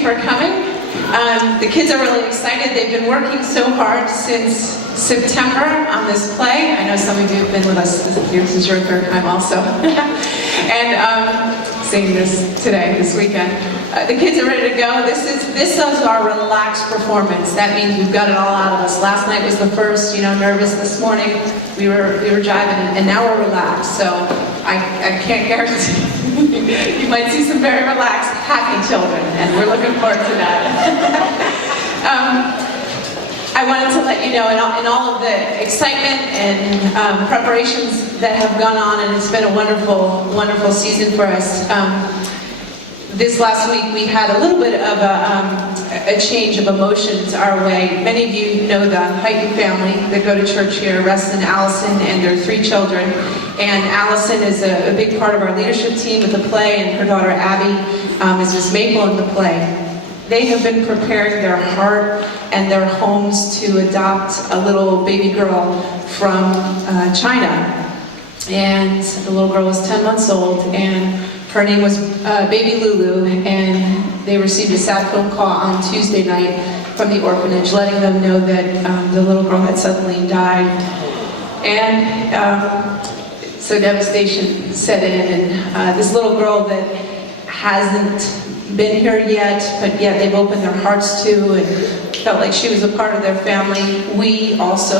you for coming. The kids are really excited. They've been working so hard since September on this play. I know some of you have been with us. This is your third time also. And seeing this today, this weekend. The kids are ready to go. This is our relaxed performance. That means we've got it all out of us. Last night was the first, nervous. This morning we were jiving, and now we're relaxed. So I can't guarantee. You might see some very relaxed, happy children, and we're looking forward to that. I wanted to let you know, in all of the excitement and preparations that have gone on, and it's been a wonderful, wonderful season for us. This last week we had a little bit of a change of emotions our way. Many of you know the Heighton family that go to church here, Russ and Allison and their 3 children. And Allison is a big part of our leadership team with the play, and her daughter Abby is Miss Maple in the play. They have been preparing their heart and their homes to adopt a little baby girl from China. And the little girl was 10 months old, and her name was Baby Lulu, and they received a sad phone call on Tuesday night from the orphanage letting them know that the little girl had suddenly died. And so devastation set in, and this little girl that hasn't been here yet, but yet they've opened their hearts to and felt like she was a part of their family. We also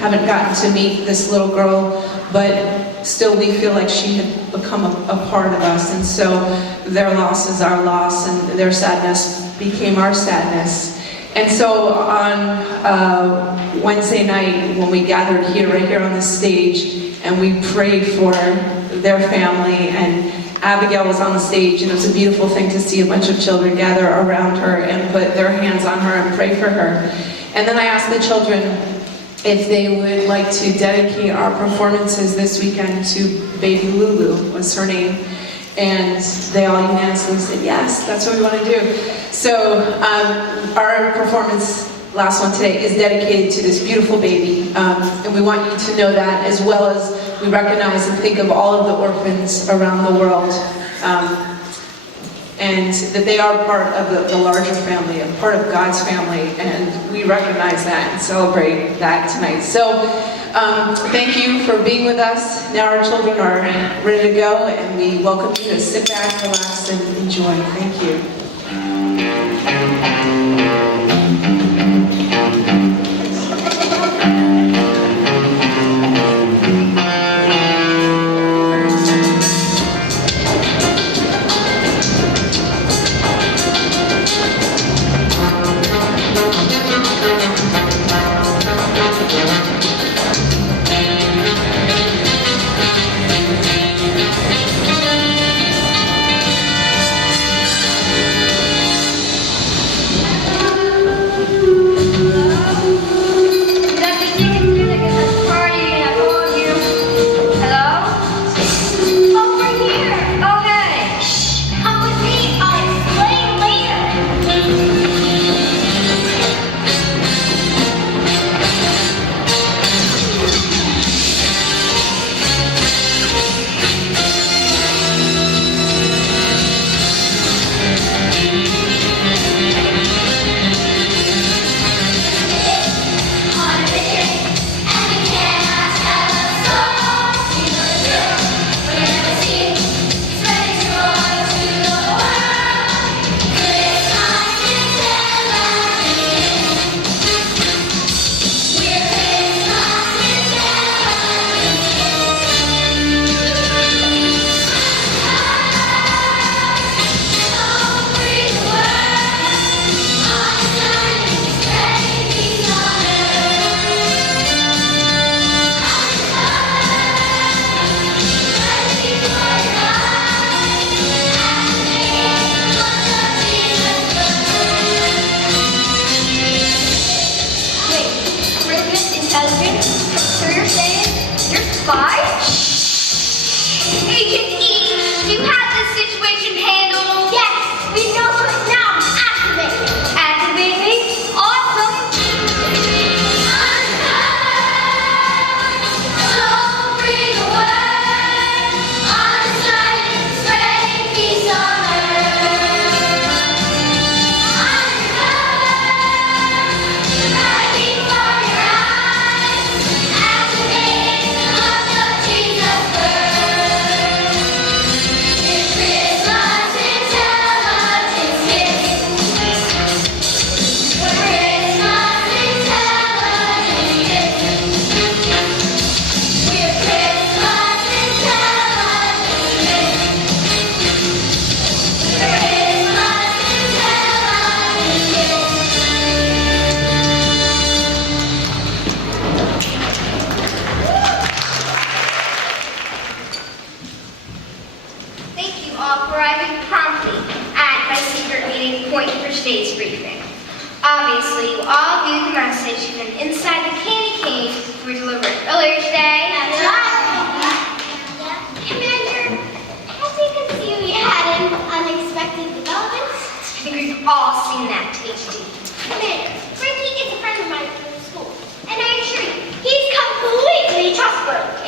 haven't gotten to meet this little girl, but still we feel like she had become a part of us, and so their loss is our loss, and their sadness became our sadness. And so on Wednesday night, when we gathered here, right here on the stage, and we prayed for their family, and Abigail was on the stage, and it was a beautiful thing to see a bunch of children gather around her and put their hands on her and pray for her. And then I asked the children if they would like to dedicate our performances this weekend to Baby Lulu, was her name. And they all unanimously said, yes, that's what we want to do. So our performance, last one today, is dedicated to this beautiful baby. And we want you to know that, as well as we recognize and think of all of the orphans around the world. And that they are part of the larger family, a part of God's family, and we recognize that and celebrate that tonight. So thank you for being with us. Now our children are ready to go, and we welcome you to sit back, relax, and enjoy. Thank you.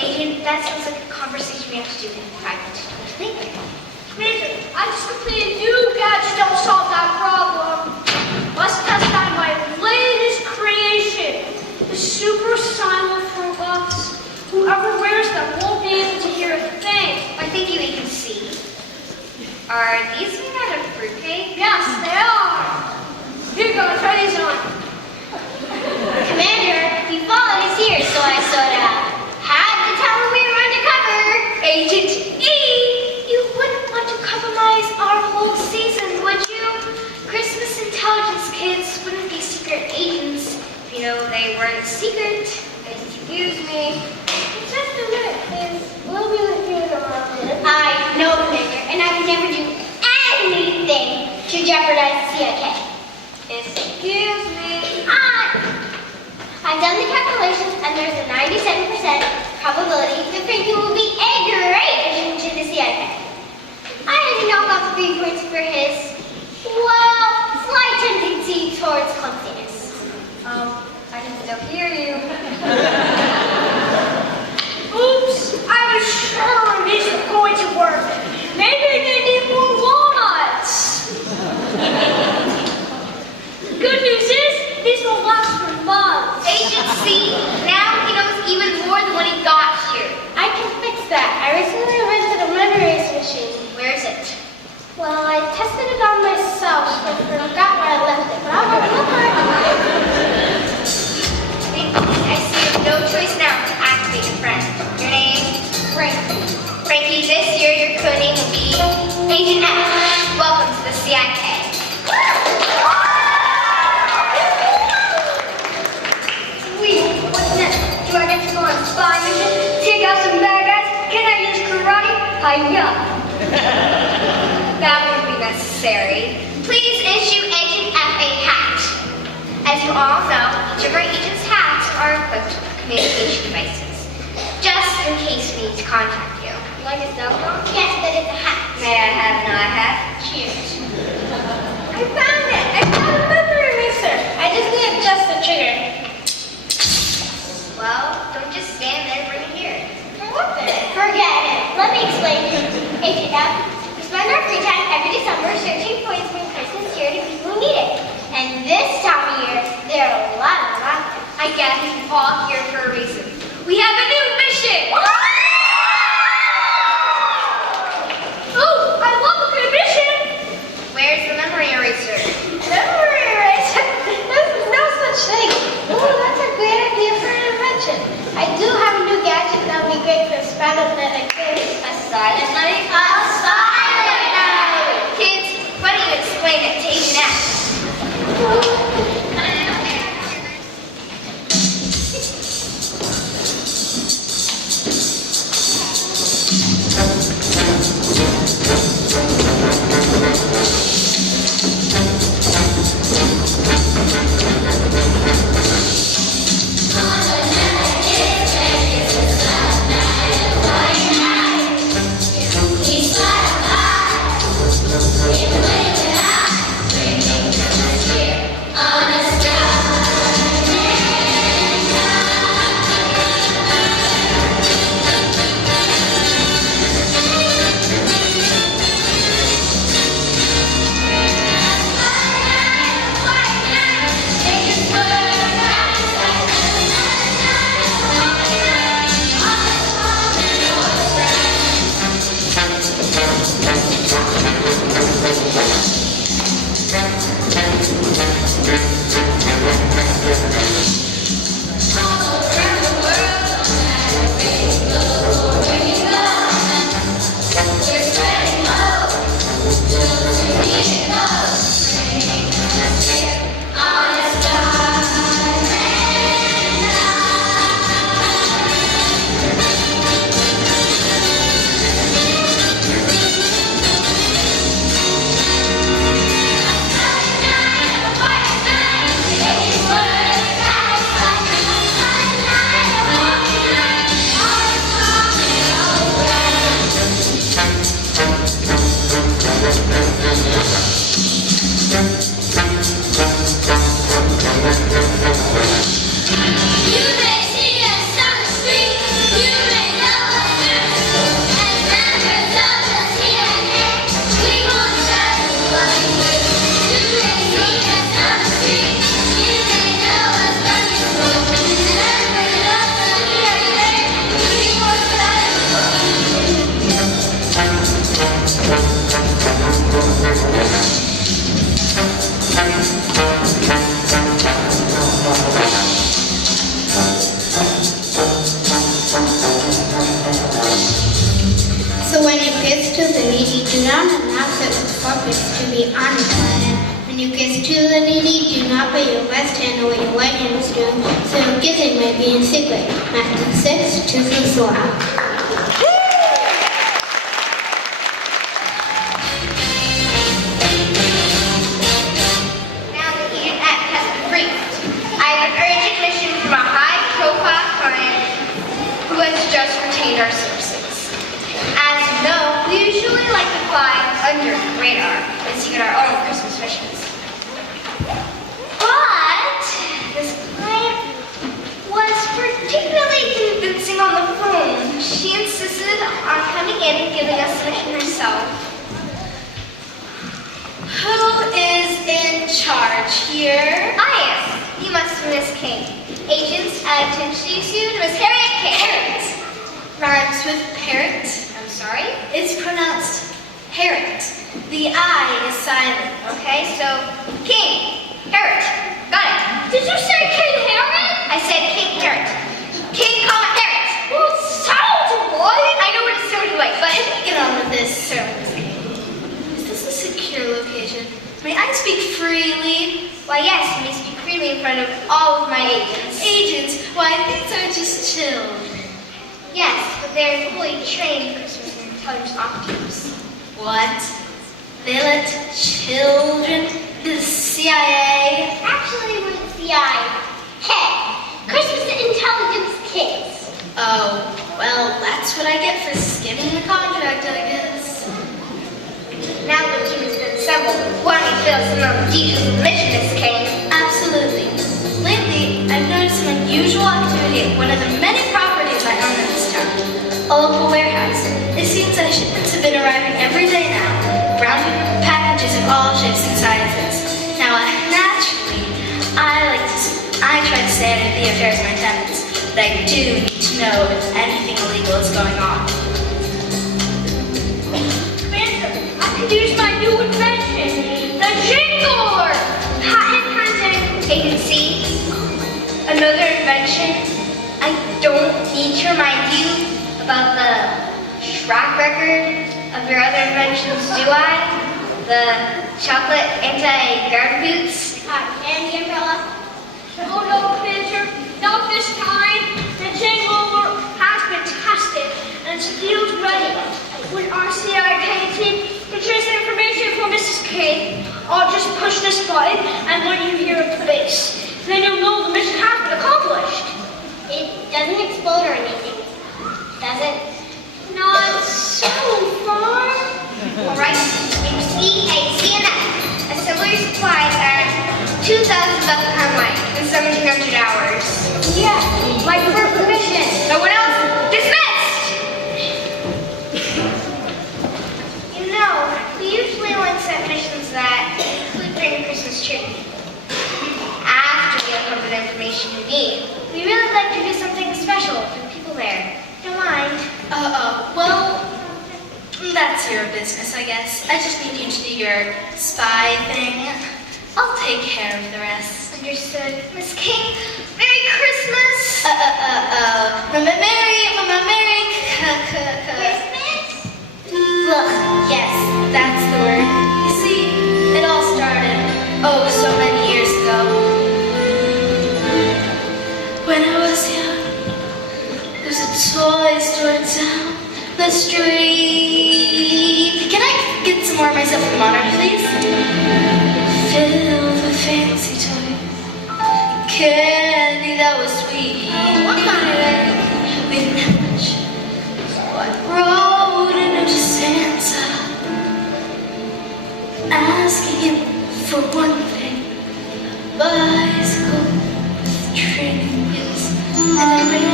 Agent, that sounds like a conversation we have to do in private. Major, I just completed a new gadget that will solve that problem. Let's test out my latest creation, the super silent fruit box. Whoever wears them won't be able to hear a thing. I think you can see. Are these made out of fruitcake? Yes, they are. Here you go, try these on. Commander, you followed us here, so I sort of had to tell him we were undercover. Agent E! You wouldn't want to compromise our whole season, would you? Christmas intelligence kids wouldn't be secret agents if you know they weren't secret. Excuse me. Just a minute, please. We'll be with you in a moment. I know, Commander, and I would never do anything to jeopardize the CIK. Excuse me. I've done the calculations, and there's a 97% probability that Frankie will be a great addition to the CIK. I had to knock off 3 points for his, well, slight tendency towards clumsiness. I can still hear you. Oops, I was sure these were going to work. Maybe they need more walnuts. Good news is, these will last for months. Agent C, now he knows even more than when he got here. I can fix that. I recently rented a memory machine. Where is it? Well, I tested it on myself, but forgot where I left it. But I'll look for it. I see you have no choice now to activate your friend. Your name? Frankie. Frankie, this year your code name will be Agent F. Welcome to the CIK. Sweet. What's next? Do I get to go on spy mission? Take out some bad guys? Can I use karate? Hi-ya. That wouldn't be necessary. Please issue Agent F a hat. As you all know, each of our agents' hats are equipped with communication devices, just in case we need to contact you. Like a cell phone? Yes, but it's a hat. May I have an hat? Cheers. I found it! I found a memory eraser! I just need to adjust the trigger. Well, don't just stand there, bring it here. What the? Forget it. Let me explain. Agent F, we spend our free time every December searching for Christmas cheer to people who need it. And this time of year, there are a lot of them out there. I guess we're all here for a reason. We have a new mission! Oh, I love a good mission! Where's the memory eraser? Memory eraser? There's no such thing. Oh, that's a great idea for an invention. I do have a new gadget that would be great for a silent night like this. A silent night? A silent night! Kids, why don't you explain it to Agent F? not announce it with purpose to be on the planet. When you kiss to the needy, do not put your left hand over your right hand doing, so giving may be in secret. Matthew 6, 2 through 4. Now the internet has been briefed. I have an urgent mission from a high-profile client who has just retained our services. As you know, we usually like to fly under the radar and secret our own Christmas missions. But this client was particularly convincing on the phone. She insisted on coming in and giving us the mission herself. Who is in charge here? I am. You must be Miss King. Agents, I introduce you to Miss Harriet King. Parrot. Rhymes with parrot. I'm sorry? It's pronounced parrot. The I is silent. Okay, so King. Harriet. Got it. Did you say King Harriet? I said King Harriet. King, call it Harriet. Well, it sounds right. I know what it sounded like, but... Can we get on with this, sir? Is this a secure location? May I speak freely? Why, yes, you may speak freely in front of all of my agents. Agents? Why, these are just children. Yes, but they're fully trained Christmas and intelligence operatives. What? They let children to the CIA? Actually, we're the CIA. Hey, Christmas intelligence kids. Oh, well, that's what I get for skimming the contract, I guess. Now the team has been assembled. Why don't you fill us in on the details of the mission, Miss King? Absolutely. Lately, I've noticed some unusual activity at one of the many properties I own in this town, a local warehouse. It seems that shipments have been arriving every day now, brown paper packages of all shapes and sizes. Now, naturally, I try to stay out of the affairs of my tenants, but I do need to know if anything illegal is going on. Commander, I can use my new invention, the jingler! Patent pending. Agency, another invention. I don't need to remind you about the track record of your other inventions, do I? The chocolate anti-garden boots? And the umbrella. Oh no, Commander, not this time. The jingler has been tested and it's field ready. When our CIA team can trace the information from Mrs. King, I'll just push this button and when you hear a place, then you'll know the mission has been accomplished. It doesn't explode or anything, does it? Not so far. All right, EACNF. Assemble your supplies at 2,000 Buckingham Way in 1,700 hours. Yeah, my first mission. No one else? Dismissed! You know, we usually only set missions that include bringing a Christmas tree. After we uncover the information we need, we really like to do something special for the people there. Don't mind. Well, that's your business, I guess. I just need you to do your spy thing. I'll take care of the rest. Understood. Miss King, Merry Christmas! Merry Christmas? Look, yes, that's the word. You see, it all started, oh, so many years ago. When I was young, there was a toy store down the street. Can I get some more of myself in honor, please? Filled with fancy toys, candy that was sweet. One night we didn't have much, so I wrote a note to Santa, asking him for one thing: a bicycle with training wheels. And I waited.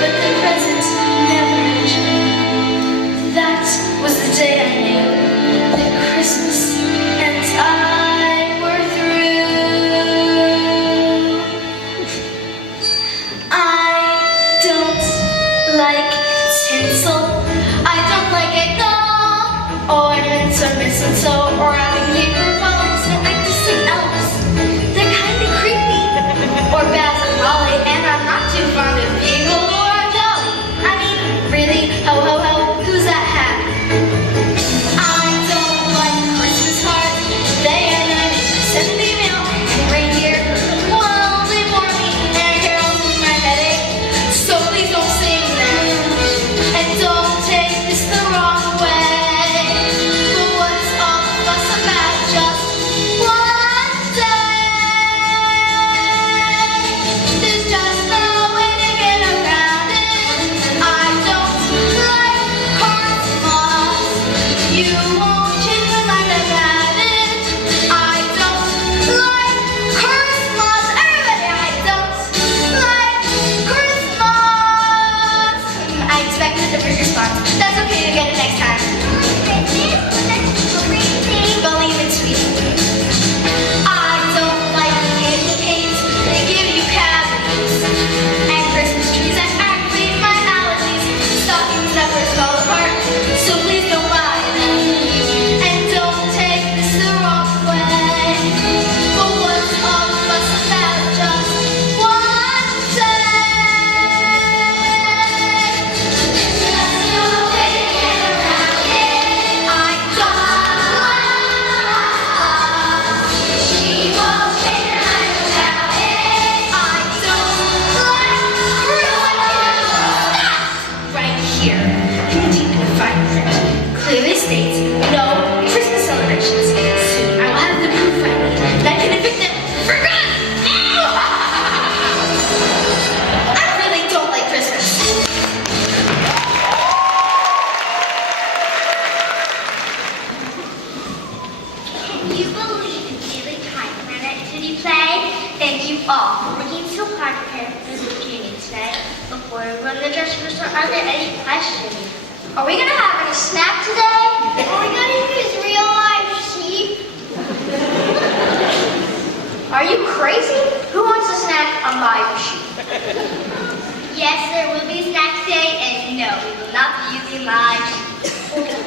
But the present never came. That was the day I knew that Christmas and I were through. you all for working so hard to prepare for this reunion tonight. Before we run the dress rehearsal, are there any questions? Are we gonna have any snack today? Are we gonna use real life sheep? Are you crazy? Who wants a snack on my sheep? Yes, there will be snacks today, and no, we will not be using live sheep.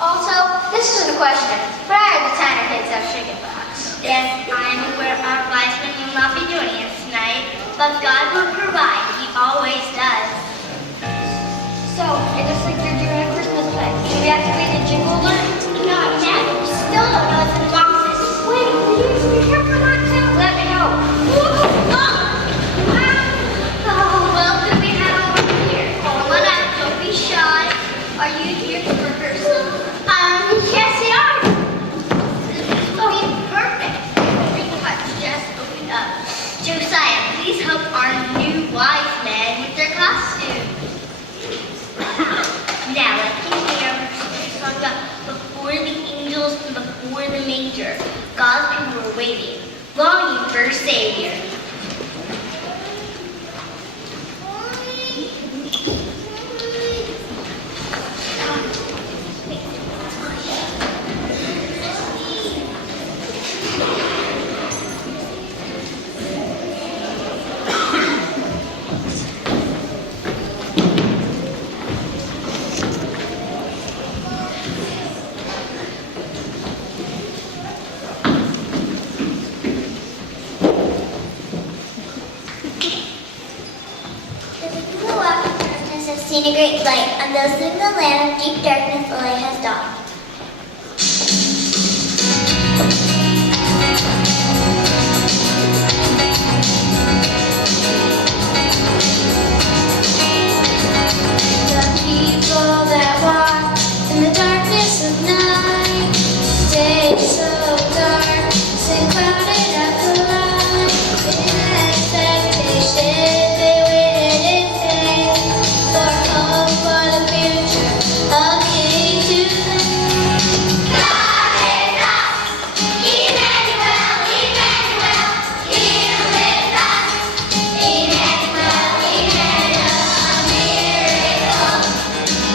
Also, this isn't a question, but I heard the Tanner kids have chicken box. Yes, I'm aware our wise men will not be joining us tonight, but God will provide. He always does. So, it looks like you're doing a Christmas play. Should we activate the jingle alert? Not yet. We still don't know what's in the boxes. Wait, please, be careful not to. Let me know. Well, who we have over here? Come on up, don't be shy. Are you here for rehearsal? Yes, they are. This will be perfect. The cuts just opened up. Josiah, please help our new wise men with their costumes. Now let's continue our song about before the angels and before the manger. God's people were waiting, longing for a Savior. The people who walk in darkness have seen a great light, and those in the land of deep darkness the light has dawned. The people that walk in the darkness of night, day so dark, sin clouded at the light. In expectation, they waited in faith for hope for the future, a king to them. God is us, Emmanuel, Emmanuel, here with us. Emmanuel, Emmanuel, a miracle.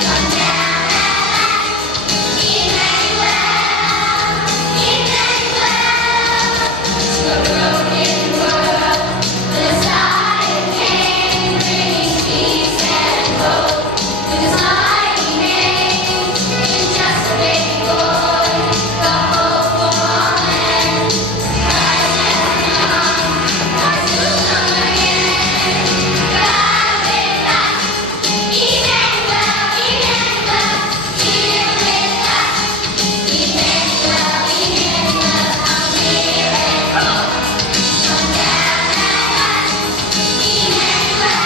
Come down at last. Emmanuel, Emmanuel. To a broken world, the Messiah came, bringing peace and hope. With His mighty name, in just a baby boy, the hope of all men. Christ has come, Christ will come again. God with us, Emmanuel, Emmanuel, here with us. Emmanuel, Emmanuel, a miracle. Come down at last. Emmanuel,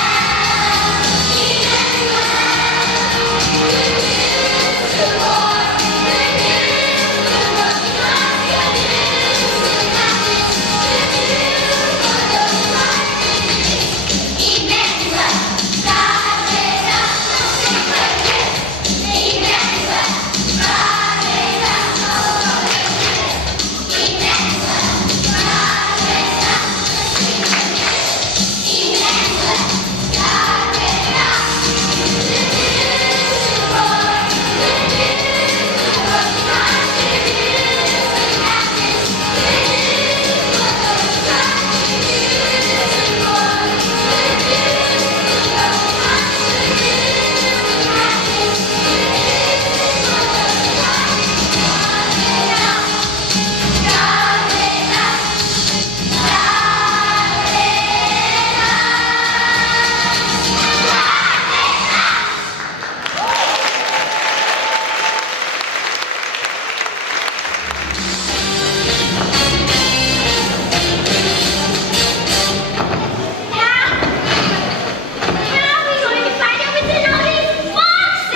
How are we going to find out what's in all these boxes?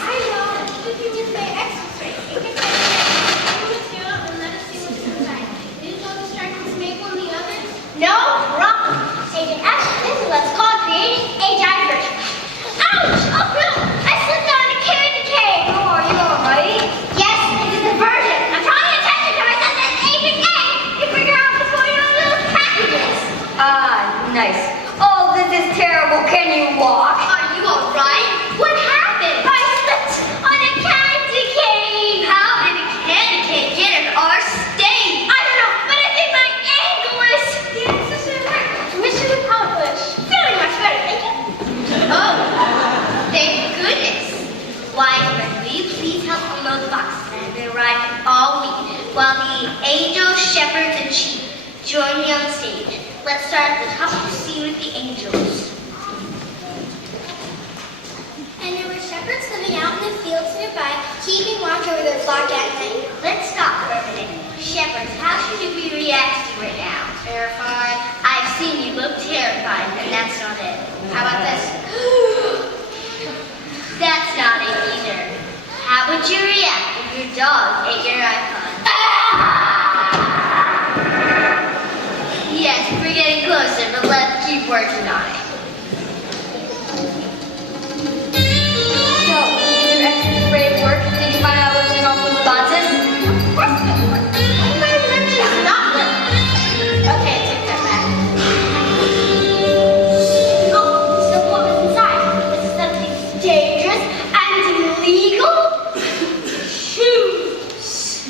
I know. You can use my X-ray. You can take it here and let us see what's inside. Did you know the strikers make one the others? No problem. Agent X, this is what's called creating a diversion. Ouch! Oh no! I slipped on a candy cane. Oh, are you alright? Yes, it's a diversion. I'm drawing attention to myself as Agent A to figure out what's going on with those you walk. Are you alright? What happened? I slipped on a candy cane. How did a candy cane get in our state? I don't know, but I think my ankle is... Mission accomplished. Feeling much better, thank you. Oh, thank goodness. Wise men, will you please help unload the boxes that have been arriving all week while the angels, shepherds, and sheep join me on the stage. Let's start at the top of the scene with the angels. And there were shepherds living out in the fields nearby, keeping watch over their flock at night. Let's stop for a minute. Shepherds, how should we react to you right now? Terrified. I've seen you look terrified, and that's not it. How about this? That's not it either. How would you react if your dog ate your iPod? Yes, we're getting closer, but let's keep working on it. So, did your extra brave work? Did you find out what's in all those boxes? Of course it worked. My lunch is not left. Okay, I take that back. Oh, so what was inside? Was it something dangerous and illegal? Shoes.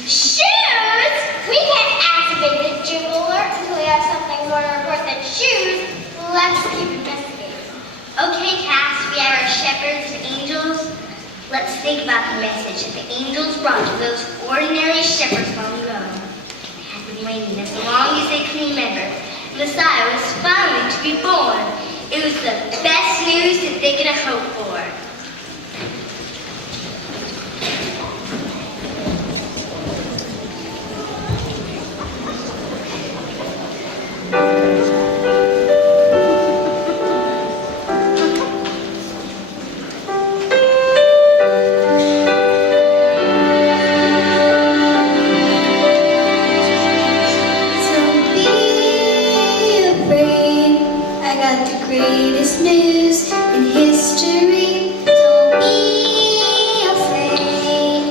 Shoes? We can't activate the jiggle alert until we have something more to report than shoes. Let's keep investigating. Okay, Cass, we have our shepherds and angels. Let's think about the message that the angels brought to those ordinary shepherds long ago. They had been waiting as long as they could remember. Messiah was finally to be born. It was the best news that they could have hoped for. Don't be afraid, I got the greatest news in history. Don't be afraid,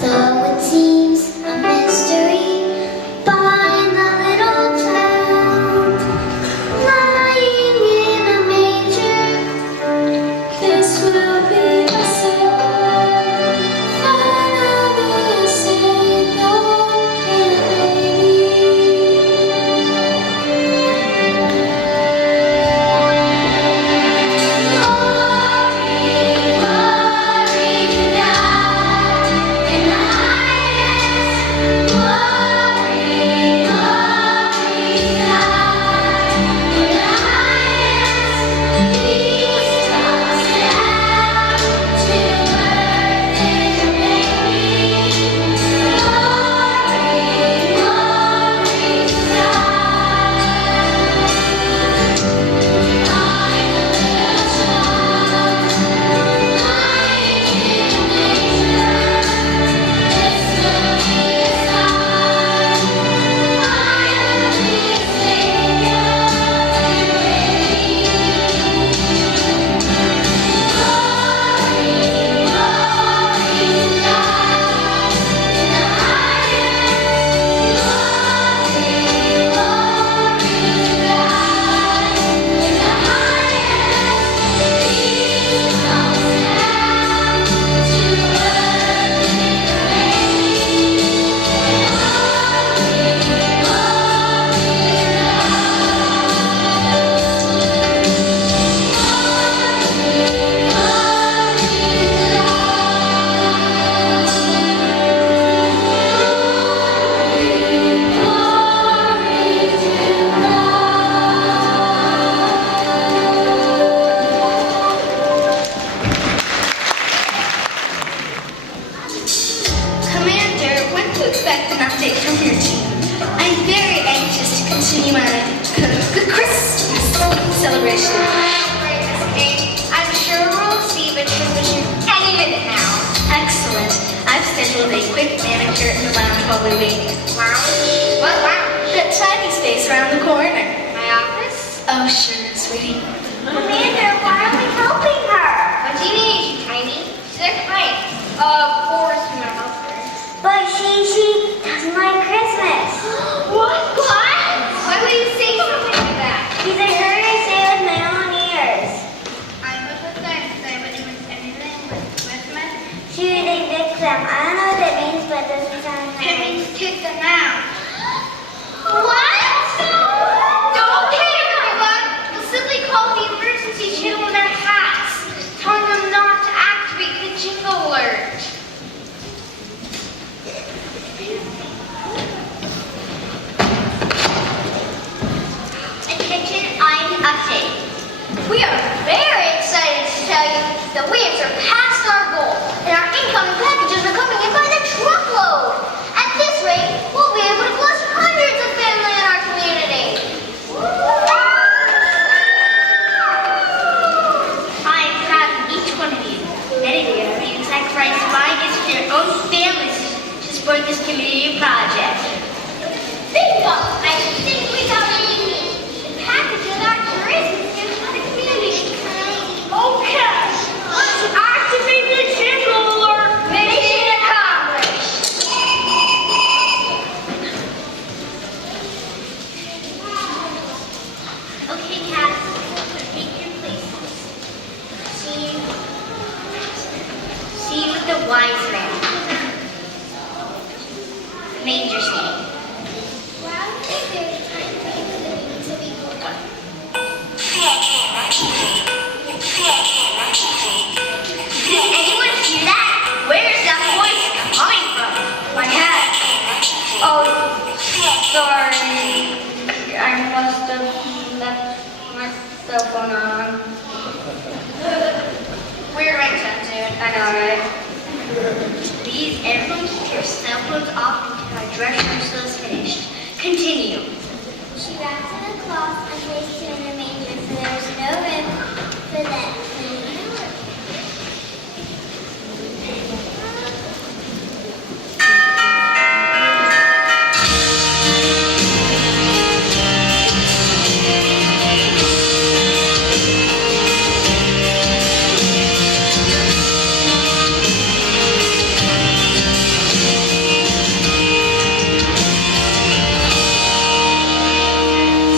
though it seems a mystery. Find the little child lying in a manger. This will be the sign, finally Savior and baby. Commander, when to expect an update from your team? I'm very anxious to continue my good Christmas celebration. I'm sure we'll receive a transmission any minute now. Excellent. I've scheduled a quick manicure in the lounge while we wait. Lounge? What lounge? That tiny space around the corner. My office? Oh, sure, sweetie. Commander, why are we helping her? What do you need, you tiny? She's a client. Of course we want to help her. But she doesn't like Christmas. What? Why would you say something like that? Because I heard her say it with my own ears. We are very excited to tell you that we have surpassed our goal, and our incoming packages are coming in by the truckload. At this rate, we'll be able to bless hundreds of families in our community. I am proud of each one of you. Many of you have even sacrificed finances for your own families to support this community project. Bingo! I think we got what you need. The packages are Christmas gifts for the community. Okay, let's activate the jingle alert. Mission accomplished. Okay, cats, take your places. See you with the wise man. The manger scene. Wow, there's a time frame for the meeting to be over. Did anyone hear that? Where is that voice coming from? My cat. Oh, sorry. I must have left my cell phone on. Weird ringtone, dude. I know, right? Please, everyone keep your cell phones off until our dress rehearsal is finished. Continue. She wrapped in a cloth and placed him in a manger, for there was no room for them in the inn.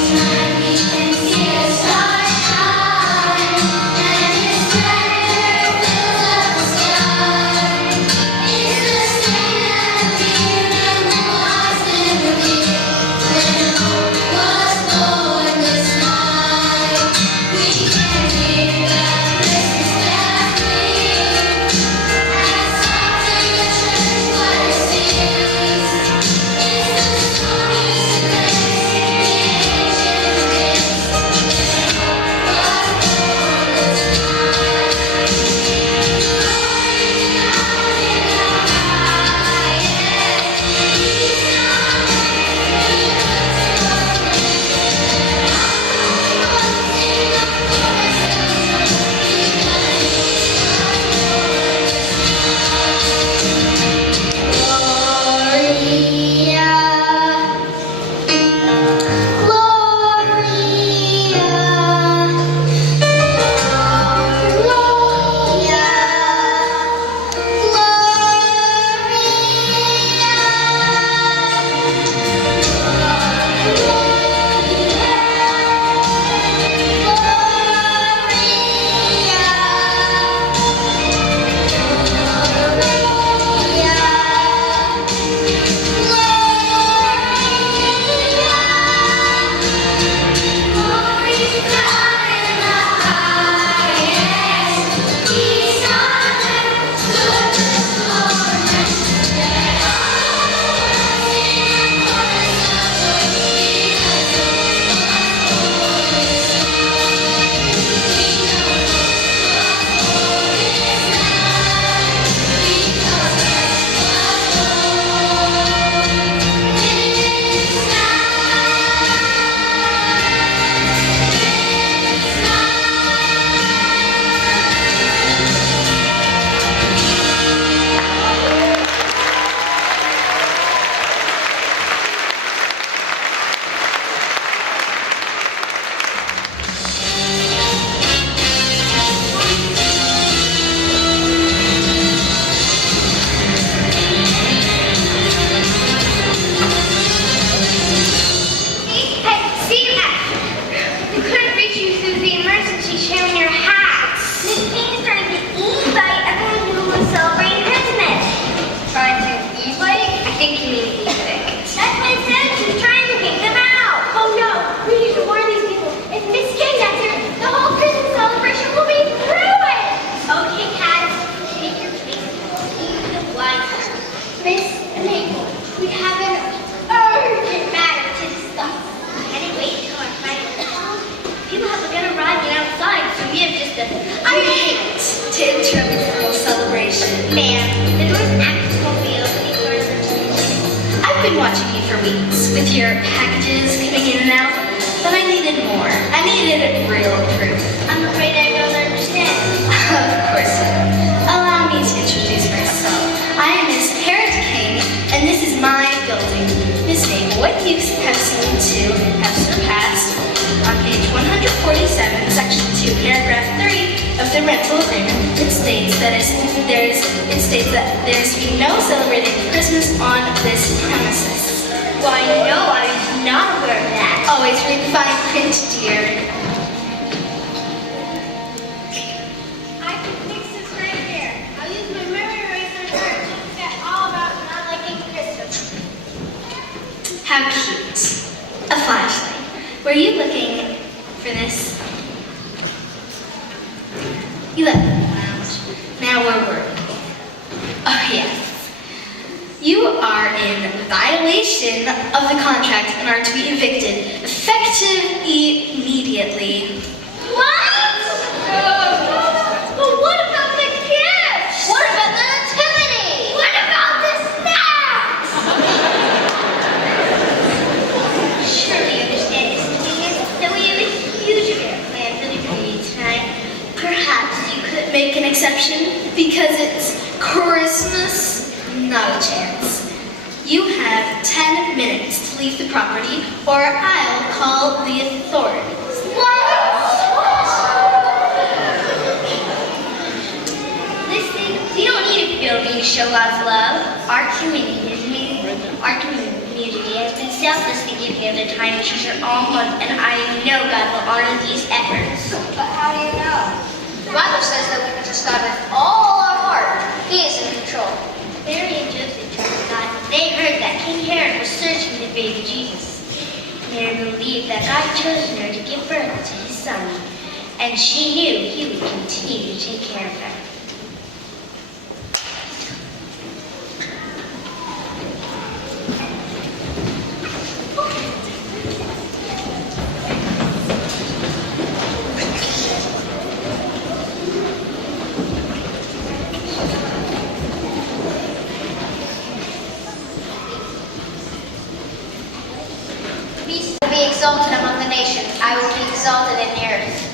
Sunny and see the stars shine, and to interrupt this little celebration. Ma'am, the door's access will be open before celebration. I've been watching you for weeks with your packages coming in and out, but I needed more. I needed real proof. I'm afraid I don't understand. Of course you don't. Allow me to introduce myself. I am Miss Harriet King, and this is my building. Miss May, what you have seen to have surpassed on page 147, section 2, paragraph 3 of the rental agreement. It states that there's to be no celebrating Christmas on this premises. Why, no, I was not aware of that. Always read the fine print, dear. I can fix this right here. I'll use my memory eraser to forget all about not liking Christmas. How cute. A flashlight. Were you looking for this? You left it in the lounge. Now where were we? Oh, yes. You are in violation of the contract and are to be evicted, effective immediately. What? But what about the gifts? What about the nativity? What about the snacks? Surely you understand this convenience that we have a huge event planned for the community tonight. Perhaps you could Make an exception because it's Christmas? Not a chance. You have 10 minutes to leave the property or I'll call the authorities. listen. We don't need a building to show God's love. Our community has been selflessly giving of their time and treasure all month, and I know God will honor these efforts. But how do you know? The Bible says that we can trust God with all our heart. He is in control. Mary and Joseph trusted God. They heard that King Herod was searching the baby Jesus. Mary believed that God had chosen her to give birth to his son, and she knew he would continue to take care of her. Peace will be exalted among the nations. I will be exalted in the earth.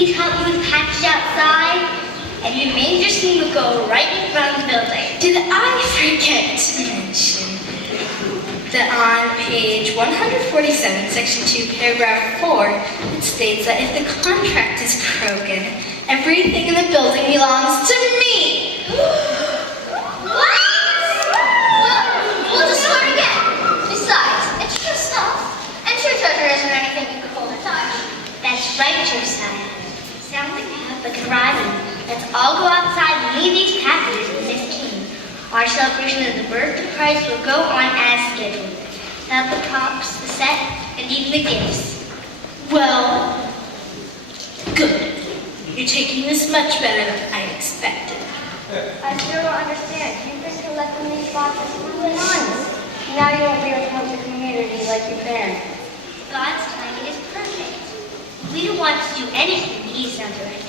please help me with patches outside? And the major scene would go right in front of the building. Did I forget to mention that on page 147, section 2, paragraph 4, it states that if the contract is broken, everything in the building belongs to me. What? We'll just start again. Besides, it's just stuff. And true treasure isn't anything you can hold or touch. That's right, Josiah. Sounds like you have begun rising. Let's all go outside and leave these packages with Miss King. Our celebration of the birthday party will go on as scheduled. Now the props, the set, and even the gifts. Well, good. You're taking this much better than I expected. I still don't understand. You've been collecting these boxes for months. Now you won't be able to help the community like you've been. God's timing is perfect. We don't want to do anything to ease under our things.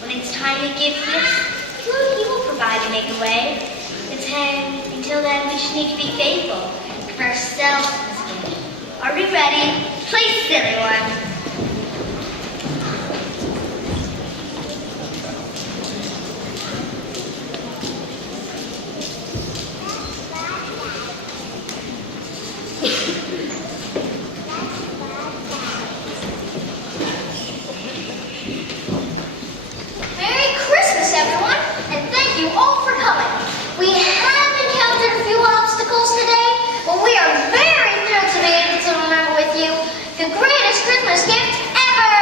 When it's time to give gifts, He will provide and make a way. Until then, we just need to be faithful. Give ourselves this gift. Are we ready? Places, everyone. Merry Christmas, everyone, and thank you all for coming. We have encountered a few obstacles today, but we are very thrilled to be able to remember with you the greatest Christmas gift ever!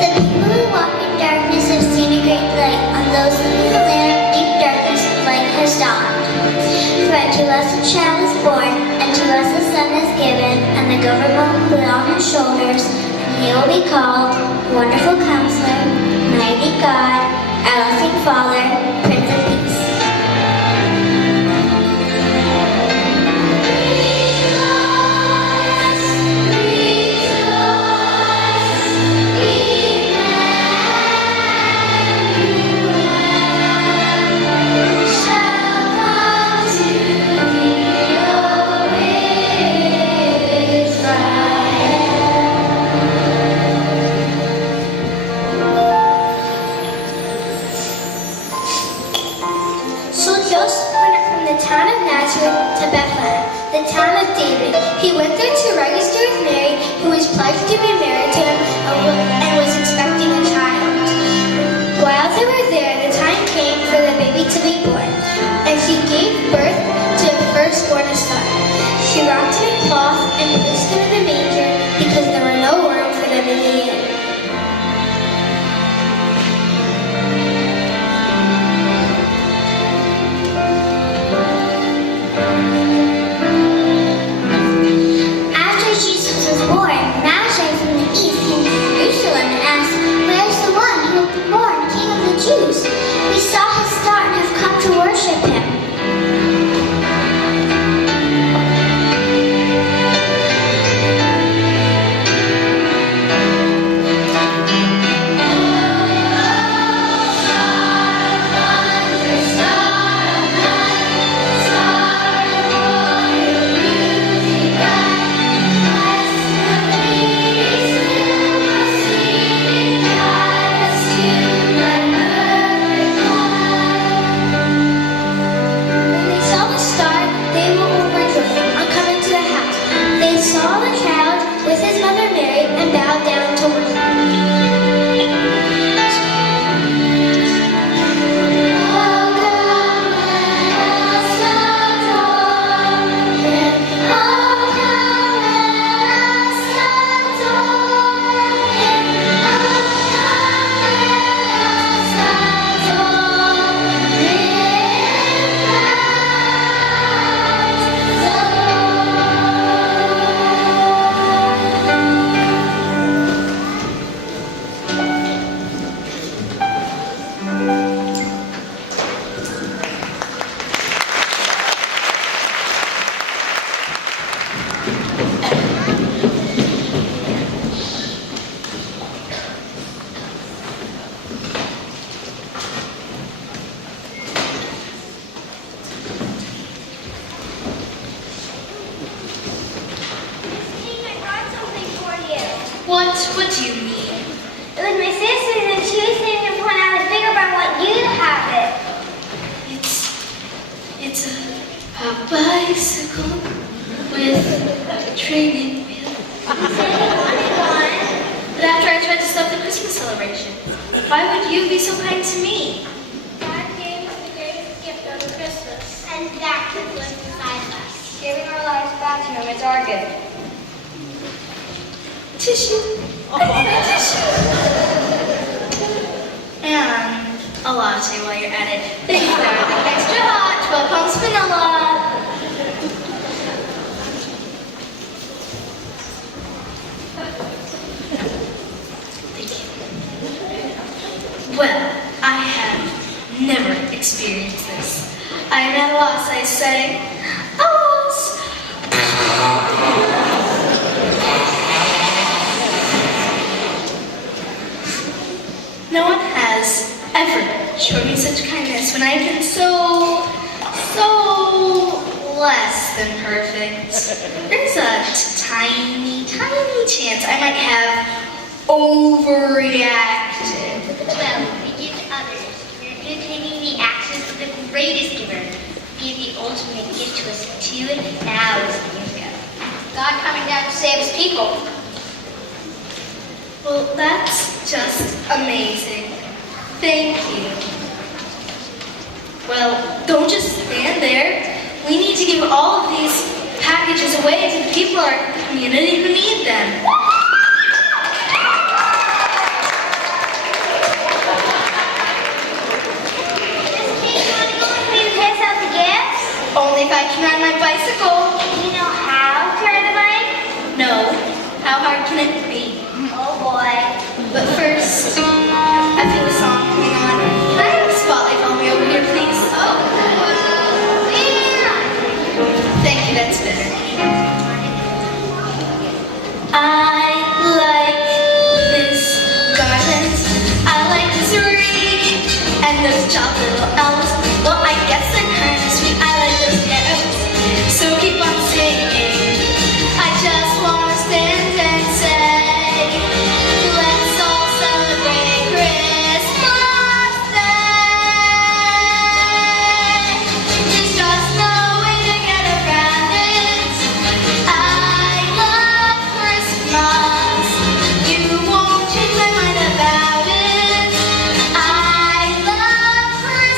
The people who walk in darkness have seen a great light. On those living in the land of deep darkness, light has dawned. For unto us a child is born, and to us a son is given, and the government will be on his shoulders, and he will be called Wonderful Counselor, Mighty God, Everlasting Father, Prince of Peace. What do you mean? It was my sister's and she was saying to point out a bigger but I want you to have it. It's a bicycle with a training wheel. But after I tried to stop the Christmas celebration, why would you be so kind to me? God gave us the greatest gift of Christmas. And that gift lives inside of us. Giving our lives back to him is our gift. Tissue. I need a tissue. And a latte while you're at it. Thank you, darling. Extra hot, 12 pumps vanilla. Thank you. Well, I have never experienced this. I am at a loss, I say. A loss. No one has ever shown me such kindness when I've been so less than perfect. There's a tiny chance I might have overreacted. Well, we give to others. You're imitating the actions of the greatest giver. Gave the ultimate gift to us 2,000 years ago. God coming down to save his people. Well, that's just amazing. Thank you. Well, don't just stand there. We need to give all of these packages away to the people in our community who need them. Only if I can ride my bicycle. Do you know how to ride a bike? No. How hard can it be? Oh boy. But first, I feel the song coming on. Can I have a spotlight follow me over here, please? Oh. Thank you, that's better. I like this garland. I like this wreath. And those chopped little elves. Well, I guess they're kind of sweet. I like those arrows. So keep on singing. I just want to stand and say, let's all celebrate Christmas Day. There's just no way to get around it. I love Christmas. You won't change my mind about it. I love Christmas.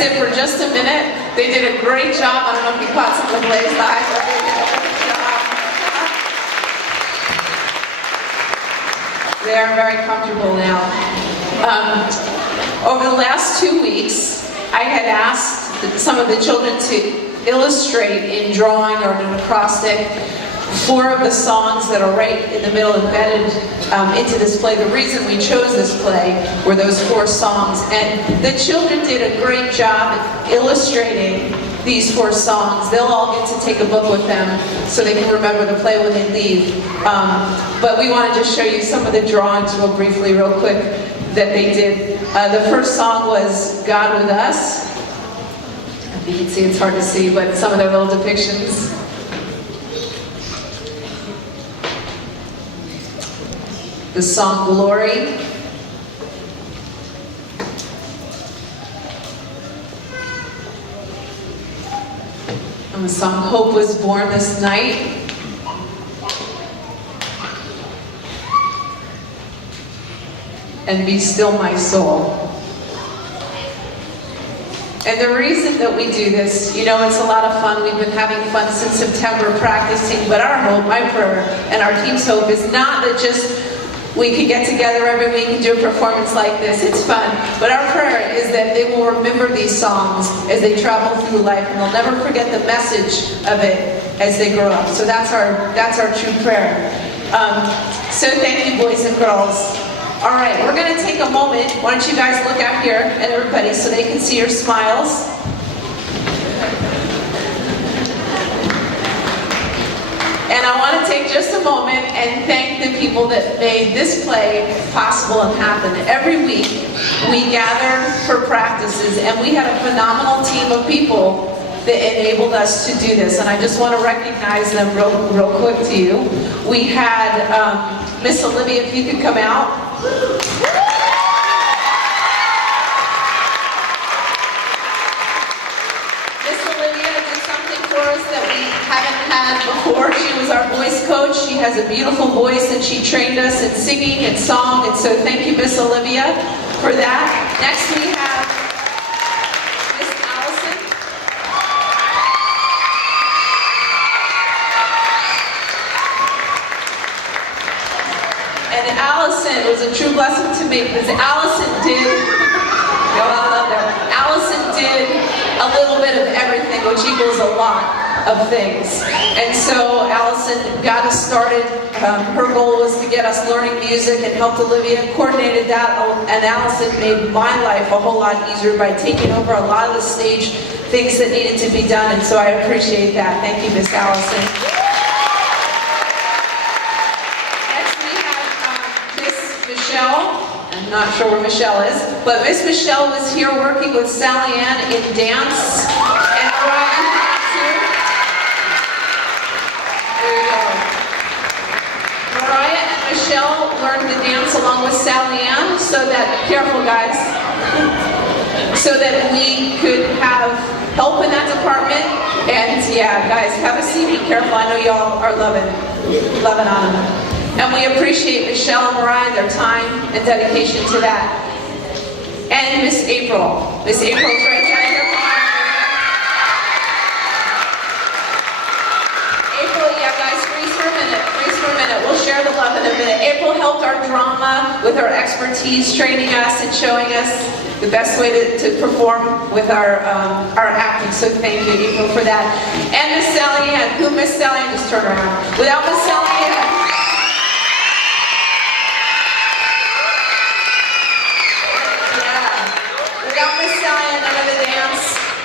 sit for just a minute. They did a great job. I don't know if you caught some of the glazed eyes, but they did a great job. They are very comfortable now. Over the last 2 weeks, I had asked some of the children to illustrate in drawing or in an acrostic 4 of the songs that are right in the middle embedded into this play. The reason we chose this play were those 4 songs, and the children did a great job at illustrating these 4 songs. They'll all get to take a book with them so they can remember the play when they leave. But we want to just show you some of the drawings real briefly, real quick, that they did. The first song was God With Us. If you can see, it's hard to see, but some of their little depictions. The song Glory. And the song Hope Was Born This Night. And Be Still My Soul. And the reason that we do this, you know, it's a lot of fun. We've been having fun since September practicing, but our hope, my prayer, and our team's hope is not that just we can get together every week and do a performance like this. It's fun. But our prayer is that they will remember these songs as they travel through life, and they'll never forget the message of it as they grow up. So that's our true prayer. So thank you, boys and girls. All right, we're going to take a moment. Why don't you guys look out here at everybody so they can see your smiles. And I want to take just a moment and thank the people that made this play possible and happen. Every week, we gather for practices, and we had a phenomenal team of people that enabled us to do this. And I just want to recognize them real quick to you. We had Miss Olivia, if you could come out. Miss Olivia did something for us that we haven't had before. She was our voice coach. She has a beautiful voice, and she trained us in singing and song. And so thank you, Miss Olivia, for that. Next we have Miss Allison. And Allison was a true blessing to me because Allison did, I love that. Allison did a little bit of everything, which equals a lot of things. And so Allison got us started. Her goal was to get us learning music and helped Olivia, coordinated that, and Allison made my life a whole lot easier by taking over a lot of the stage things that needed to be done, and so I appreciate that. Thank you, Miss Allison. I'm not sure where Michelle is, but Miss Michelle was here working with Sally Ann in dance. And Mariah, there you go. Mariah and Michelle learned the dance along with Sally Ann so that, careful guys, so that we could have help in that department. And yeah, guys, have a seat, be careful. I know y'all are loving on them. And we appreciate Michelle and Mariah, their time and dedication to that. And Miss April. Miss April's right down here. April, yeah guys, freeze for a minute. We'll share the love in a minute. April helped our drama with her expertise, training us and showing us the best way to perform with our acting. So thank you, April, for that. And Miss Sally Ann. Who Miss Sally Ann? Just turn around. Without Miss Sally Ann.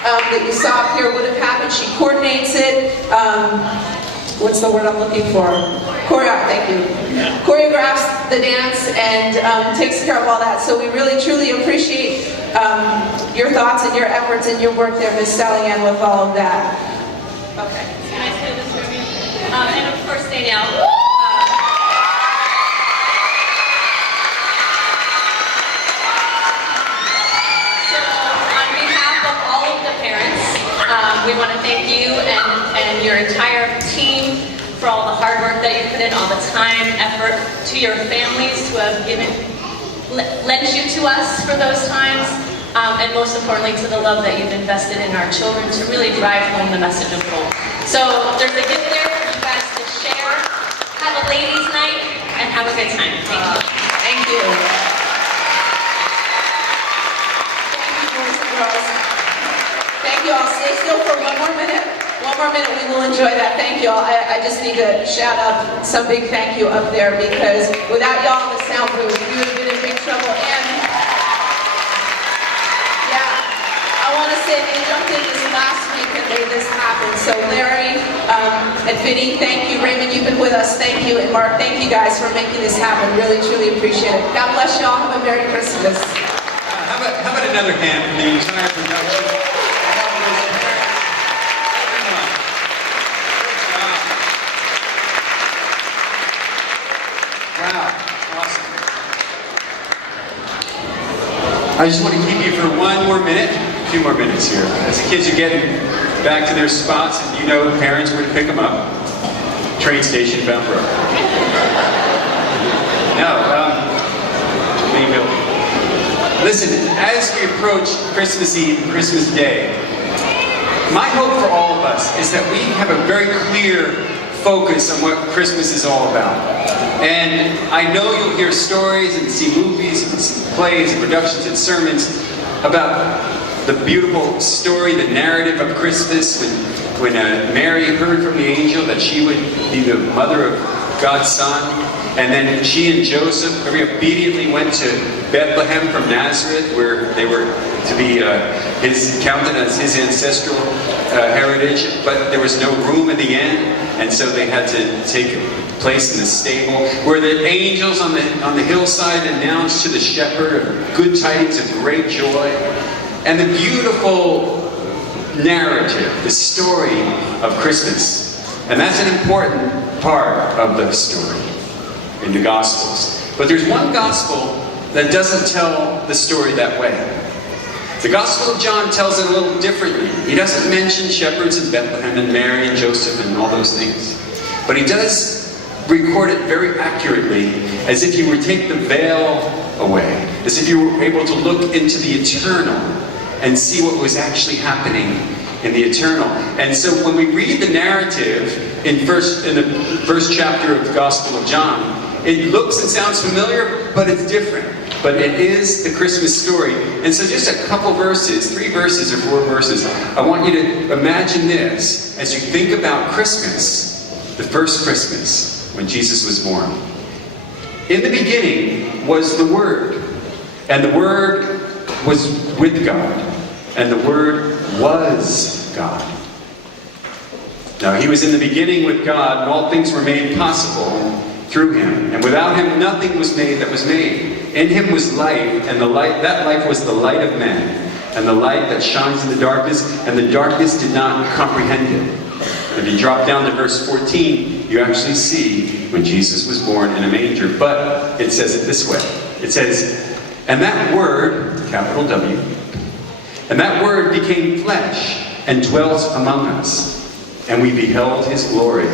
That you saw up here would have happened. She coordinates it. What's the word I'm looking for? Thank you. Choreographs the dance and takes care of all that. So we really, truly appreciate your thoughts and your efforts and your work there, Miss Sally Ann, with all of that. Okay. Can I say this movie? And of course, Danielle. We want to thank you and your entire team for all the hard work that you put in, all the time, effort, to your families who have lent you to us for those times. and most importantly to the love that you've invested in our children to really drive home the message of hope. So there's a gift there for you guys to share. Have a ladies' night and have a good time. Thank you. Thank you. Thank you, boys and girls. Thank you all. Stay still for one more minute. One more minute, we will enjoy that. Thank you all. I just need to shout out some big thank you up there because without y'all in the sound booth, we would have been in big trouble. And yeah, I want to say they jumped in this last week and made this happen. So Larry and Vinny, thank you. Raymond, you've been with us. Thank you. And Mark, thank you guys for making this happen. Really, truly appreciate it. God bless y'all. Have a Merry Christmas. How about another hand for the entire production? Wow, awesome. I just want to keep you for one more minute, a few more minutes here. As the kids are getting back to their spots, and you know parents were to pick them up. Train station, Bound Brook. No, Mayville. Listen, as we approach Christmas Eve, Christmas Day, my hope for all of us is that we have a very clear focus on what Christmas is all about. And I know you'll hear stories and see movies and see plays and productions and sermons about the beautiful story, the narrative of Christmas when Mary heard from the angel that she would be the mother of God's Son. And then she and Joseph very obediently went to Bethlehem from Nazareth, where they were to be counted as his ancestral heritage, but there was no room in the inn, and so they had to take place in the stable, where the angels on the hillside announced to the shepherd of good tidings of great joy, and the beautiful narrative, the story of Christmas. And that's an important part of the story in the Gospels. But there's one Gospel that doesn't tell the story that way. The Gospel of John tells it a little differently. He doesn't mention shepherds in Bethlehem and Mary and Joseph and all those things. But he does record it very accurately, as if you were to take the veil away, as if you were able to look into the eternal and see what was actually happening in the eternal. And so when we read the narrative in the first chapter of the Gospel of John, it looks and sounds familiar, but it's different. But it is the Christmas story. And so just a couple verses, 3 verses or 4 verses, I want you to imagine this as you think about Christmas, the first Christmas, when Jesus was born. In the beginning was the Word, and the Word was with God, and the Word was God. Now, he was in the beginning with God, and all things were made possible through him. And without him, nothing was made that was made. In him was life, and that life was the light of men, and the light that shines in the darkness, and the darkness did not comprehend it. If you drop down to verse 14, you actually see when Jesus was born in a manger. But it says it this way. It says, and that Word, capital W, and that Word became flesh and dwelt among us, and we beheld his glory.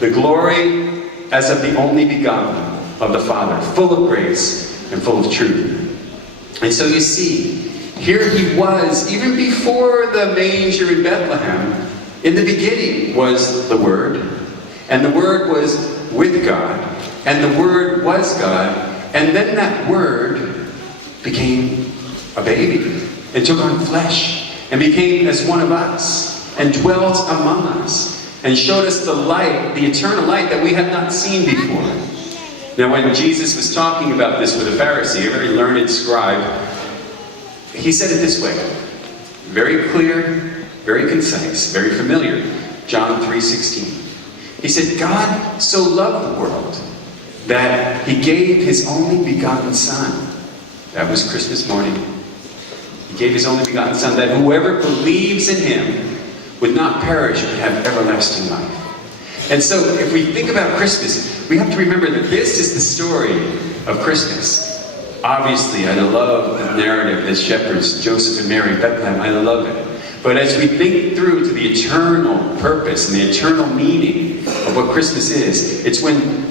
The glory as of the only begotten of the Father, full of grace and full of truth. And so you see, here he was, even before the manger in Bethlehem. In the beginning was the Word, and the Word was with God, and the Word was God, and then that Word became a baby, and took on flesh, and became as one of us, and dwelt among us, and showed us the light, the eternal light that we had not seen before. Now when Jesus was talking about this with a Pharisee, a very learned scribe, he said it this way, very clear, very concise, very familiar. John 3:16. He said, God so loved the world that he gave his only begotten Son. That was Christmas morning. He gave his only begotten Son, that whoever believes in him would not perish but have everlasting life. And so if we think about Christmas, we have to remember that this is the story of Christmas. Obviously, I love the narrative as shepherds, Joseph and Mary, Bethlehem, I love it. But as we think through to the eternal purpose and the eternal meaning of what Christmas is, it's when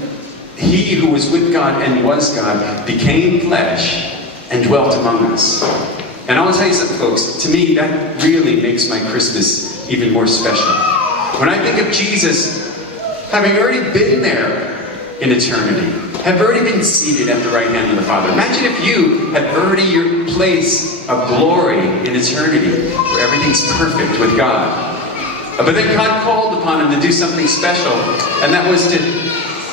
he who was with God and was God became flesh and dwelt among us. And I want to tell you something, folks. To me, that really makes my Christmas even more special. When I think of Jesus having already been there in eternity, have already been seated at the right hand of the Father. Imagine if you had already your place of glory in eternity, where everything's perfect with God. But then God called upon him to do something special, and that was to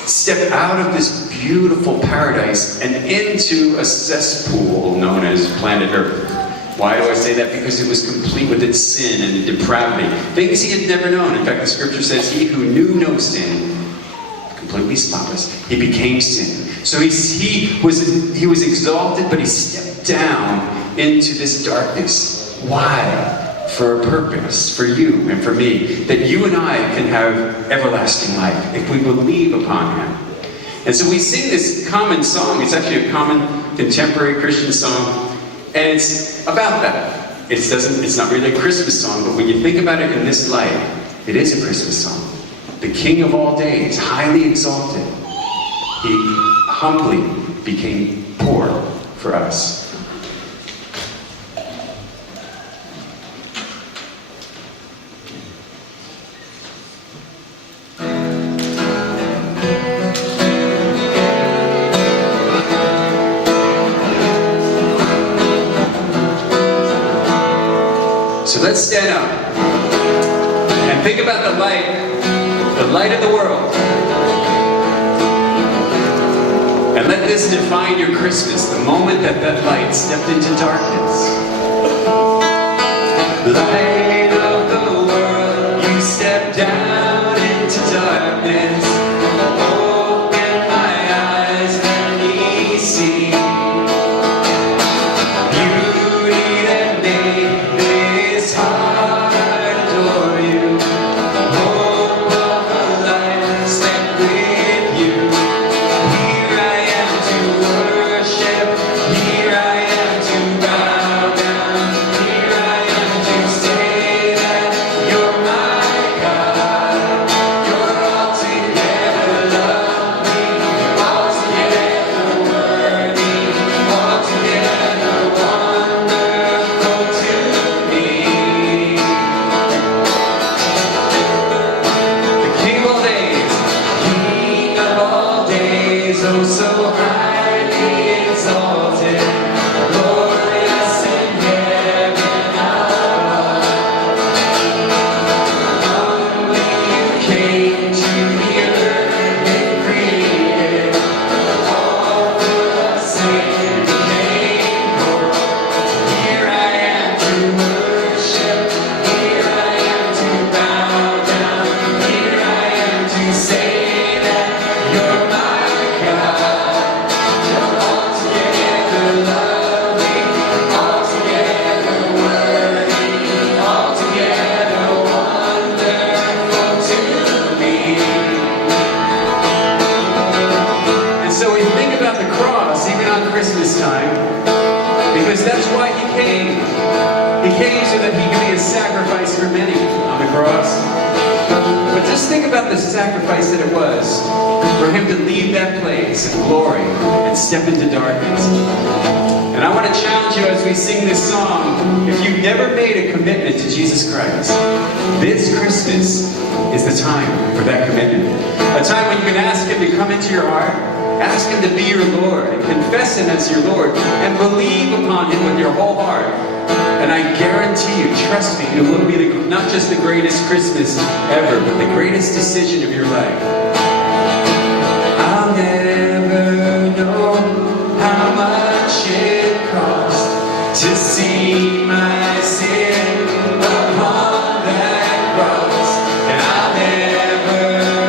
step out of this beautiful paradise and into a cesspool known as planet Earth. Why do I say that? Because it was complete with its sin and depravity. Things he had never known. In fact, the scripture says, he who knew no sin, completely spotless, he became sin. So he was exalted, but he stepped down into this darkness. Why? For a purpose, for you and for me, that you and I can have everlasting life if we believe upon him. And so we sing this common song. It's actually a common contemporary Christian song. And it's about that. It's not really a Christmas song, but when you think about it in this light, it is a Christmas song. The King of all days, highly exalted, he humbly became poor for us. So let's stand up and think about the light of the world. And let this define your Christmas, the moment that that light stepped into darkness. Light of the world, you stepped down into darkness. Open my eyes, let me see beauty that made this heart adore you. Hope of a life spent with you. Here I am to worship. Here I am to bow down. Here I am to say that you're my God. You're altogether lovely, altogether worthy, altogether wonderful to me. The King of all days, King of all days, oh so highly exalted, glorious in heaven above. Humbly you came to the earth and created all for us and became poor. Here I am to worship. Here I am to bow down. Here I am to say that you're my God. You're altogether lovely, altogether worthy, altogether wonderful to me. And so we think about the cross, even on Christmas time, because that's why he came. He came so that he could be a sacrifice for many on the cross. But just think about the sacrifice that it was for him to leave that place of glory and step into darkness. And I want to challenge you as we sing this song, if you've never made a commitment to Jesus Christ, this Christmas is the time for that commitment. A time when you can ask him to come into your heart, ask him to be your Lord, and confess him as your Lord, and believe upon him with your whole heart. And I guarantee you, trust me, it will be not just the greatest Christmas ever, but the greatest decision of your life. I'll never know how much it cost to see my sin upon that cross. And I'll never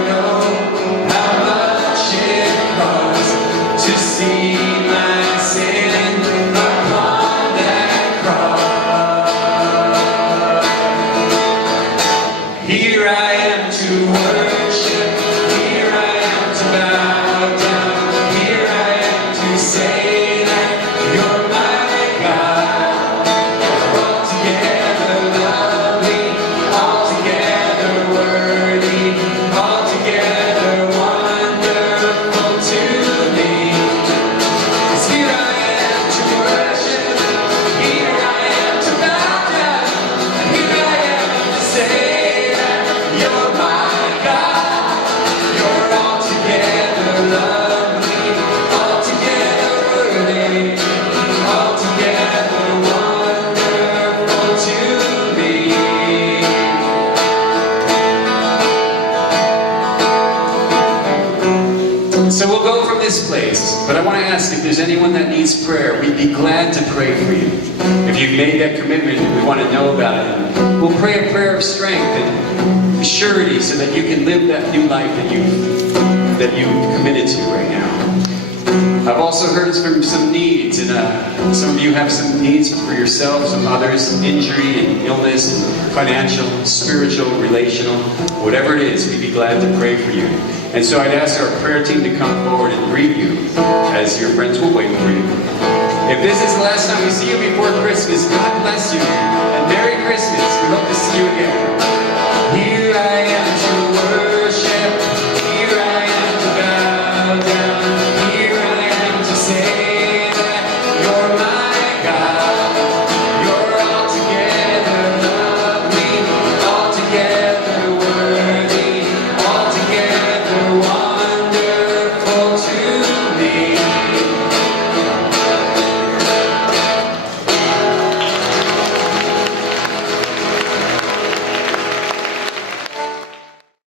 know how much it cost to see my sin upon that cross. Here I am to worship. Here I am to bow down. Here I am to say So we'll go from this place, but I want to ask if there's anyone that needs prayer, we'd be glad to pray for you. If you've made that commitment, we want to know about it. We'll pray a prayer of strength and surety so that you can live that new life that you've committed to right now. I've also heard from some needs, and some of you have some needs for yourselves, some others, injury and illness, and financial, spiritual, relational, whatever it is, we'd be glad to pray for you. And so I'd ask our prayer team to come forward and greet you as your friends will wait for you. If this is the last time we see you before Christmas, God bless you.